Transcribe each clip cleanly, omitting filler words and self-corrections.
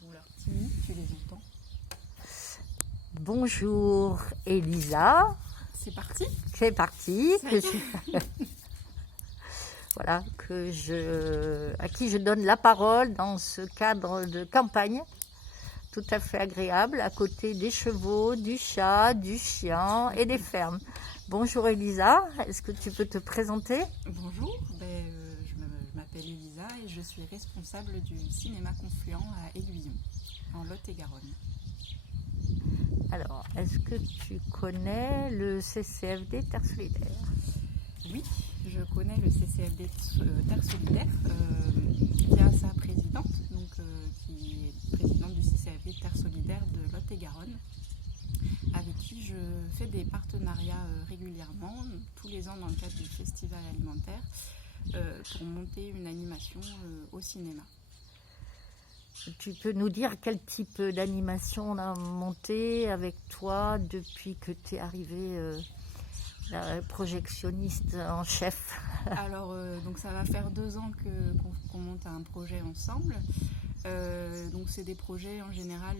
Ils ont leur timide, tu les entends. Bonjour Elisa. C'est parti. C'est parti. Ça y est. Voilà, à qui je donne la parole dans ce cadre de campagne tout à fait agréable, à côté des chevaux, du chat, du chien et des fermes. Bonjour Elisa, est-ce que tu peux te présenter? Bonjour, je m'appelle Elisa et je suis responsable du cinéma Confluent à Aiguillon, en Lot-et-Garonne. Alors, est-ce que tu connais le CCFD Terre Solidaire? Oui, je connais le CCFD Terre Solidaire, qui a sa présidente, qui est présidente du CCFD Terre Solidaire de Lot-et-Garonne, avec qui je fais des partenariats régulièrement, tous les ans dans le cadre du festival alimentaire, pour monter une animation au cinéma. Tu peux nous dire quel type d'animation on a monté avec toi depuis que tu es arrivée la projectionniste en chef? Alors, donc ça va faire 2 ans qu'on monte un projet ensemble. Donc c'est des projets en général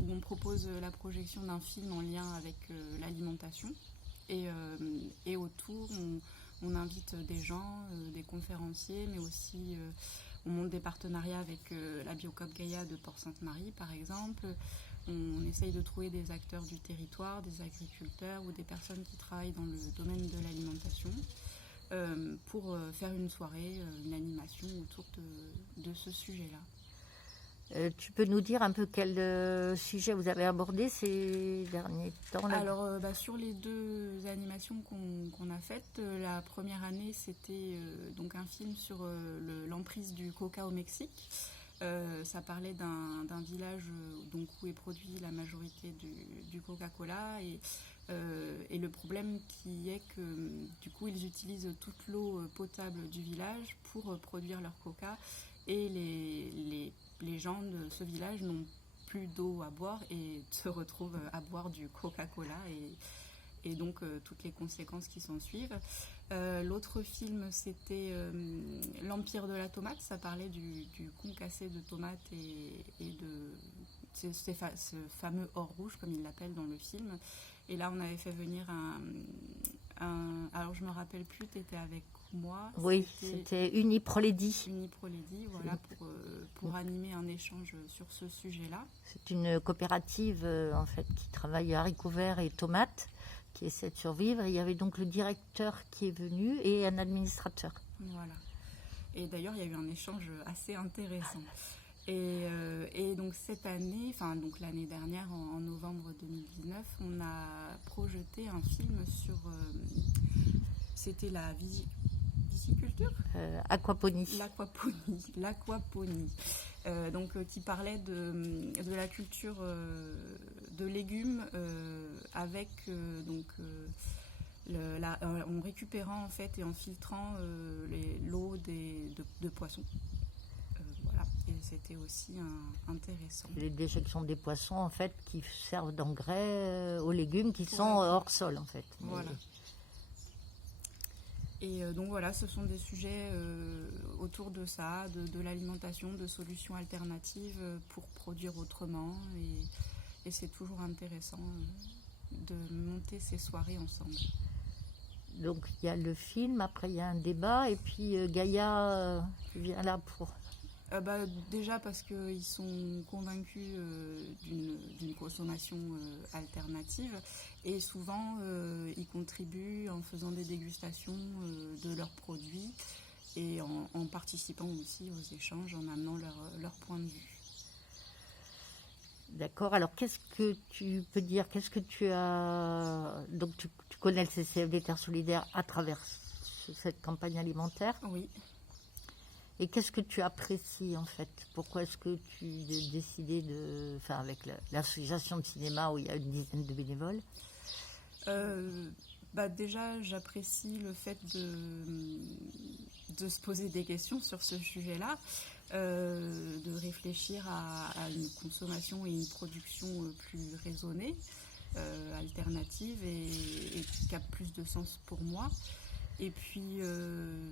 où on propose la projection d'un film en lien avec l'alimentation. Et autour, on invite des gens, des conférenciers, mais aussi on monte des partenariats avec la Biocoop Gaïa de Port-Sainte-Marie, par exemple. On essaye de trouver des acteurs du territoire, des agriculteurs ou des personnes qui travaillent dans le domaine de l'alimentation pour faire une soirée, une animation autour de ce sujet-là. Tu peux nous dire un peu quel sujet vous avez abordé ces derniers temps là? Alors, sur les 2 animations qu'on a faites, la première année, c'était donc un film sur l'emprise du coca au Mexique. Ça parlait d'un village où est produit la majorité du Coca-Cola et le problème qui est que du coup ils utilisent toute l'eau potable du village pour produire leur coca et les gens de ce village n'ont plus d'eau à boire et se retrouvent à boire du Coca-Cola et donc toutes les conséquences qui s'en suivent. L'autre film, c'était L'Empire de la tomate. Ça parlait du concassé de tomates et de ce fameux or rouge, comme ils l'appellent dans le film. Et là, on avait fait venir alors je me rappelle plus, tu étais avec moi. Oui, c'était Uniprolédie. Uniprolédie, voilà, pour animer un échange sur ce sujet-là. C'est une coopérative en fait qui travaille haricots verts et tomates, qui essaie de survivre. Et il y avait donc le directeur qui est venu et un administrateur. Voilà. Et d'ailleurs, il y a eu un échange assez intéressant. Et donc cette année, donc l'année dernière, en novembre 2019, on a projeté un film sur... c'était la viticulture, Aquaponie. L'aquaponie. Qui parlait de la culture de légumes avec en récupérant en fait et en filtrant l'eau de poissons. Voilà, et c'était aussi intéressant. Les déjections des poissons en fait qui servent d'engrais aux légumes qui sont hors sol en fait. Voilà. Et donc voilà, ce sont des sujets autour de ça, de l'alimentation, de solutions alternatives pour produire autrement. Et c'est toujours intéressant de monter ces soirées ensemble. Donc il y a le film, après il y a un débat, et puis Gaïa vient là pour... Déjà parce qu'ils sont convaincus d'une consommation alternative et souvent ils contribuent en faisant des dégustations de leurs produits et en participant aussi aux échanges, en amenant leur point de vue. D'accord, alors qu'est-ce que tu peux dire? Qu'est-ce que tu as... Donc tu connais le CCFD Terre Solidaire à travers cette campagne alimentaire? Oui. Et qu'est-ce que tu apprécies en fait? Pourquoi est-ce que tu as décidé avec l'association de cinéma où il y a une dizaine de bénévoles? Déjà, j'apprécie le fait de se poser des questions sur ce sujet-là, de réfléchir à une consommation et une production plus raisonnée, alternative et qui a plus de sens pour moi. Et puis,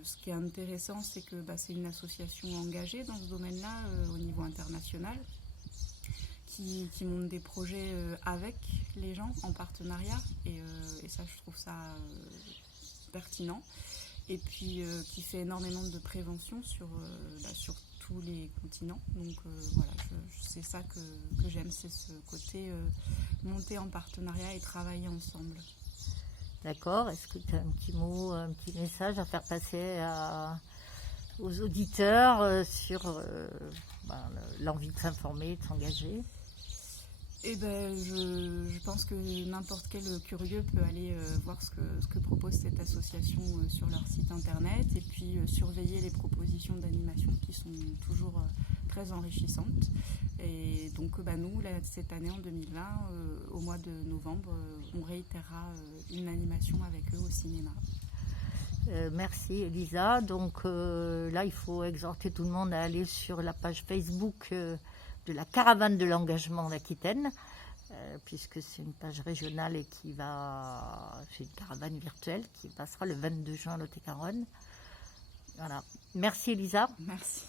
ce qui est intéressant, c'est que c'est une association engagée dans ce domaine-là au niveau international. qui montent des projets avec les gens, en partenariat, et ça, je trouve ça pertinent. Et puis qui fait énormément de prévention sur tous les continents. Donc voilà, c'est ça que j'aime, c'est ce côté monter en partenariat et travailler ensemble. D'accord. Est-ce que tu as un petit mot, un petit message à faire passer aux auditeurs sur l'envie de s'informer, de s'engager? Eh ben, je pense que n'importe quel curieux peut aller voir ce que propose cette association sur leur site internet, et puis surveiller les propositions d'animation qui sont toujours très enrichissantes. Et donc nous, là, cette année en 2020, au mois de novembre, on réitérera une animation avec eux au cinéma. Merci Elisa. Donc là, il faut exhorter tout le monde à aller sur la page Facebook de la Caravane de l'engagement d'Aquitaine, puisque c'est une page régionale et c'est une caravane virtuelle qui passera le 22 juin à Lot-et-Garonne. Voilà. Merci Elisa. Merci.